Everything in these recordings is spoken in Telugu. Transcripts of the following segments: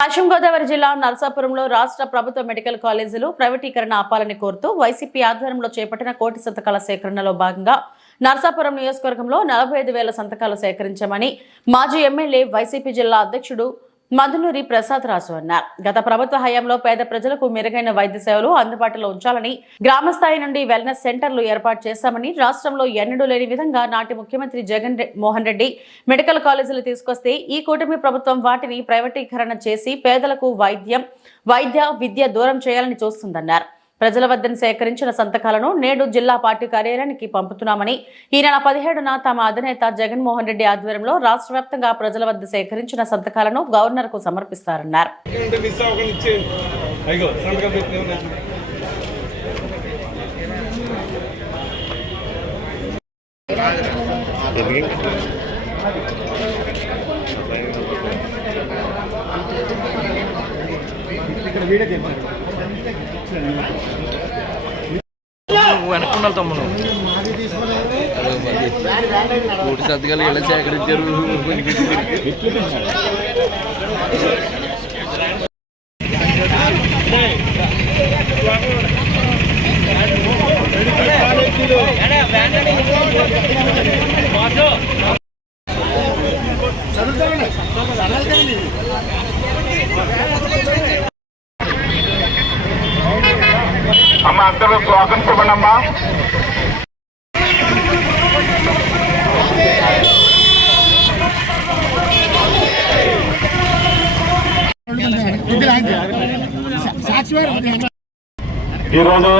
పశ్చిమ గోదావరి జిల్లా నరసాపురంలో రాష్ట్ర ప్రభుత్వ మెడికల్ కాలేజీలు ప్రైవేటీకరణ ఆపాలని కోరుతూ వైసీపీ ఆధ్వర్యంలో చేపట్టిన కోటి సంతకాల సేకరణలో భాగంగా నరసాపురం నియోజకవర్గంలో నలభై ఐదు వేల సంతకాలు సేకరించామని మాజీ ఎమ్మెల్యే వైసీపీ జిల్లా అధ్యక్షుడు మధునూరి ప్రసాద్ రాజు అన్నారు. గత ప్రభుత్వ హయాంలో పేద ప్రజలకు మెరుగైన వైద్య సేవలు అందుబాటులో ఉంచాలని గ్రామస్థాయి నుండి వెల్నెస్ సెంటర్లు ఏర్పాటు చేశామని రాష్ట్రంలో ఎన్నడూ లేని విధంగా నాటి ముఖ్యమంత్రి జగన్ మోహన్ రెడ్డి మెడికల్ కాలేజీలు తీసుకొస్తే ఈ కూటమి ప్రభుత్వం వాటిని ప్రైవేటీకరణ చేసి పేదలకు వైద్యం వైద్య విద్య దూరం చేయాలని చూస్తుందన్నారు. ప్రజల వద్దని సేకరించిన సంతకాలను నేడు జిల్లా పార్టీ కార్యాలయానికి పంపుతున్నామని ఈ నెల పదిహేడున తమ అధినేత జగన్మోహన్ రెడ్డి ఆధ్వర్యంలో రాష్ట్ర వ్యాప్తంగా ప్రజల వద్ద సేకరించిన సంతకాలను గవర్నర్కు సమర్పిస్తారన్నారు. అంటే మిస్ వెనక్కున్నావు తమ్ముడు. కోటి సంతకాలు ఎలా సేకరించారు అమ్మ ఈరోజు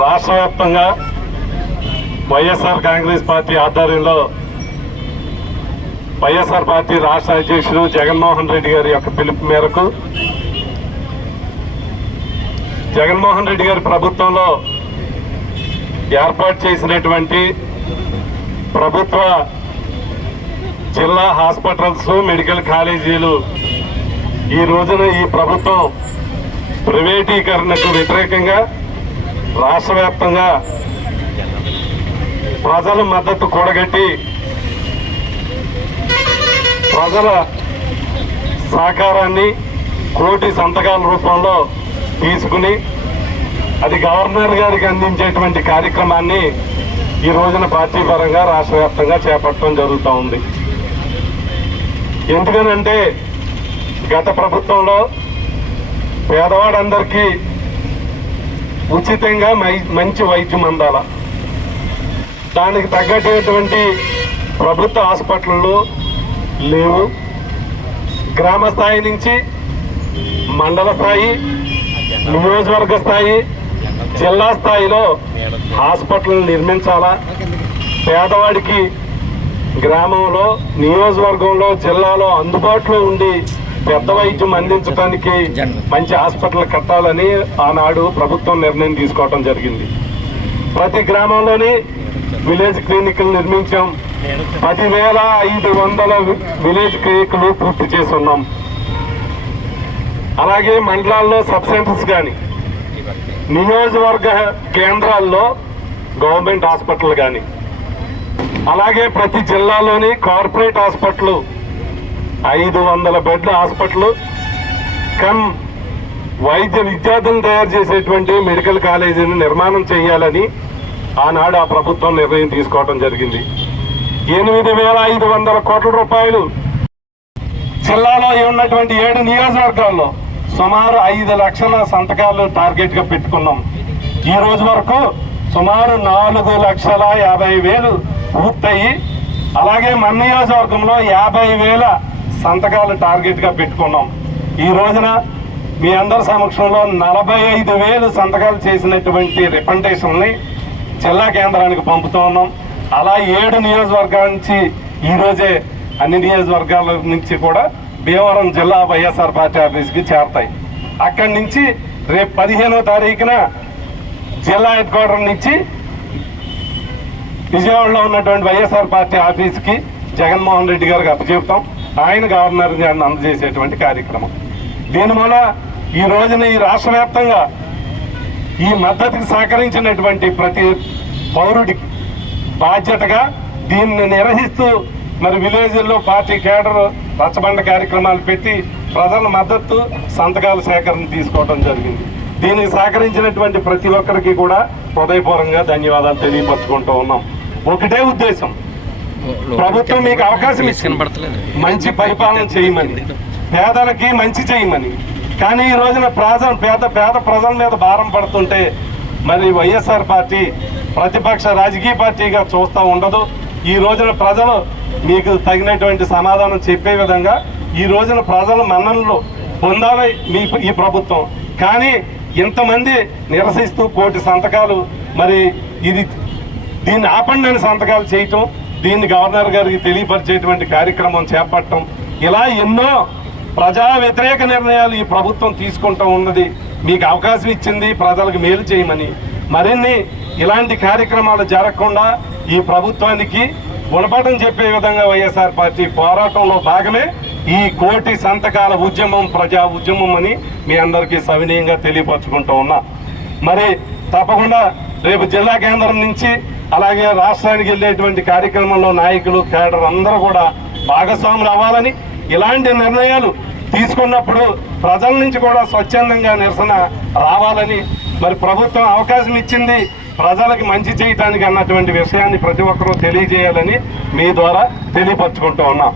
రాష్ట్ర వ్యాప్తంగా వైఎస్ఆర్ కాంగ్రెస్ పార్టీ ఆధ్వర్యంలో వైఎస్ఆర్ పార్టీ రాష్ట్ర అధ్యక్షుడు జగన్మోహన్ రెడ్డి గారి యొక్క పిలుపు మేరకు జగన్మోహన్ రెడ్డి గారి ప్రభుత్వంలో ఏర్పాటు చేసినటువంటి ప్రభుత్వ జిల్లా హాస్పిటల్స్ మెడికల్ కాలేజీలు ఈ రోజున ఈ ప్రభుత్వం ప్రైవేటీకరణకు వ్యతిరేకంగా రాష్ట్ర వ్యాప్తంగా ప్రజల మద్దతు కూడగట్టి ప్రజల సహకారాన్ని కోటి సంతకాల రూపంలో తీసుకుని అది గవర్నర్ గారికి అందించేటువంటి కార్యక్రమాన్ని ఈ రోజున పార్టీ పరంగా రాష్ట్ర వ్యాప్తంగా చేపట్టడం జరుగుతూ ఉంది. ఎందుకనంటే గత ప్రభుత్వంలో పేదవాడందరికీ ఉచితంగా మై- మంచి వైద్యం అందాల. దానికి తగ్గటటువంటి ప్రభుత్వ హాస్పిటళ్ళు లేవు. గ్రామ స్థాయి నుంచి మండల స్థాయి నియోజకవర్గ స్థాయి జిల్లా స్థాయిలో హాస్పిటల్ నిర్మించాలా? పేదవాడికి గ్రామంలో నియోజకవర్గంలో జిల్లాలో అందుబాటులో ఉండి పెద్ద వైద్యం అందించడానికి మంచి హాస్పిటల్ కట్టాలని ఆనాడు ప్రభుత్వం నిర్ణయం తీసుకోవడం జరిగింది. ప్రతి గ్రామంలోని విలేజ్ క్లినిక్లు నిర్మించాం. పదివేల ఐదు వందల విలేజ్ క్లినిక్లు పూర్తి చేసి ఉన్నాం అలాగే మండలాల్లో సబ్ సెంటర్స్ కానీ నియోజకవర్గ కేంద్రాల్లో గవర్నమెంట్ హాస్పిటల్ కానీ అలాగే ప్రతి జిల్లాలోని కార్పొరేట్ హాస్పిటల్ ఐదు వందల బెడ్ల హాస్పిటల్. కమ్ వైద్య విద్యార్థులను తయారు చేసేటువంటి మెడికల్ కాలేజీని నిర్మాణం చేయాలని ఆనాడు ఆ ప్రభుత్వం నిర్ణయం తీసుకోవడం జరిగింది. ఎనిమిది వేల ఐదు వందల కోట్ల రూపాయలు జిల్లాలో ఉన్నటువంటి ఏడు నియోజకవర్గాల్లో సుమారు ఐదు లక్షల సంతకాలు టార్గెట్గా పెట్టుకున్నాం. ఈ రోజు వరకు సుమారు నాలుగు లక్షల యాభై వేలు పూర్తయి అలాగే మన నియోజకవర్గంలో యాభై వేల సంతకాలు టార్గెట్గా పెట్టుకున్నాం. ఈ రోజున మీ అందరి సమక్షంలో నలభై ఐదు వేలు సంతకాలు చేసినటువంటి రిప్రజెంటేషన్ని జిల్లా కేంద్రానికి పంపుతూ ఉన్నాం. అలా ఏడు నియోజకవర్గాల నుంచి ఈరోజే అన్ని నియోజకవర్గాల నుంచి కూడా భీమవరం జిల్లా వైఎస్ఆర్ పార్టీ ఆఫీస్కి చేరతాయి. అక్కడి నుంచి రేపు పదిహేనో తారీఖున జిల్లా హెడ్ క్వార్టర్ నుంచి విజయవాడలో ఉన్నటువంటి వైఎస్ఆర్ పార్టీ ఆఫీస్కి జగన్మోహన్ రెడ్డి గారికి అప్పచెప్తాం. ఆయన గవర్నర్ గారిని అందజేసేటువంటి కార్యక్రమం. దీనివల్ల ఈ రోజున ఈ రాష్ట్ర వ్యాప్తంగా ఈ మద్దతుకు సహకరించినటువంటి ప్రతి పౌరుడికి బాధ్యతగా దీన్ని నిర్వహిస్తూ మరి విలేజ్ల్లో పార్టీ కేడర్ రచ్చబండ కార్యక్రమాలు పెట్టి ప్రజల మద్దతు సంతకాల సేకరణ తీసుకోవడం జరిగింది. దీనికి సహకరించినటువంటి ప్రతి ఒక్కరికి కూడా హృదయపూర్వకంగా ధన్యవాదాలు తెలియపరచుకుంటూ ఉన్నాం. ఒకటే ఉద్దేశం ప్రభుత్వం మీకు అవకాశం ఇచ్చింది. మంచి పరిపాలన చేయమని. పేదలకి మంచి చేయమని. కానీ ఈ రోజున ప్రజల పేద పేద ప్రజల మీద భారం పడుతుంటే మరి వైఎస్ఆర్ పార్టీ ప్రతిపక్ష రాజకీయ పార్టీగా చూస్తూ ఉండదు. ఈ రోజున ప్రజలు మీకు తగినటువంటి సమాధానం చెప్పే విధంగా ఈ రోజున ప్రజల మన్ననలు పొందాలి మీ ఈ ప్రభుత్వం. కానీ ఇంతమంది నిరసిస్తూ కోటి సంతకాలు మరి ఇది దీన్ని ఆపండి అని సంతకాలు చేయటం దీన్ని గవర్నర్ గారికి తెలియపరిచేటువంటి కార్యక్రమం చేపట్టడం ఇలా ఎన్నో ప్రజా వ్యతిరేక నిర్ణయాలు ఈ ప్రభుత్వం తీసుకుంటూ ఉన్నది. మీకు అవకాశం ఇచ్చింది ప్రజలకు మేలు చేయమని. మరిన్ని ఇలాంటి కార్యక్రమాలు జరగకుండా ఈ ప్రభుత్వానికి గుణపాఠం చెప్పే విధంగా వైఎస్ఆర్ పార్టీ పోరాటంలో భాగమే ఈ కోటి సంతకాల ఉద్యమం ప్రజా ఉద్యమం అని మీ అందరికీ సవినీయంగా తెలియపరచుకుంటూ ఉన్నా. మరి తప్పకుండా రేపు జిల్లా కేంద్రం నుంచి అలాగే రాష్ట్రానికి వెళ్ళేటువంటి కార్యక్రమంలో నాయకులు కేడర్ అందరూ కూడా భాగస్వాములు అవ్వాలని ఇలాంటి నిర్ణయాలు తీసుకున్నప్పుడు ప్రజల నుంచి కూడా స్వచ్ఛందంగా నిరసన రావాలని మరి ప్రభుత్వం అవకాశం ఇచ్చింది. ప్రజలకు మంచి చేయటానికి అన్నటువంటి విషయాన్ని ప్రతి ఒక్కరూ తెలియజేయాలని మీ ద్వారా తెలియపరచుకుంటూ ఉన్నాం.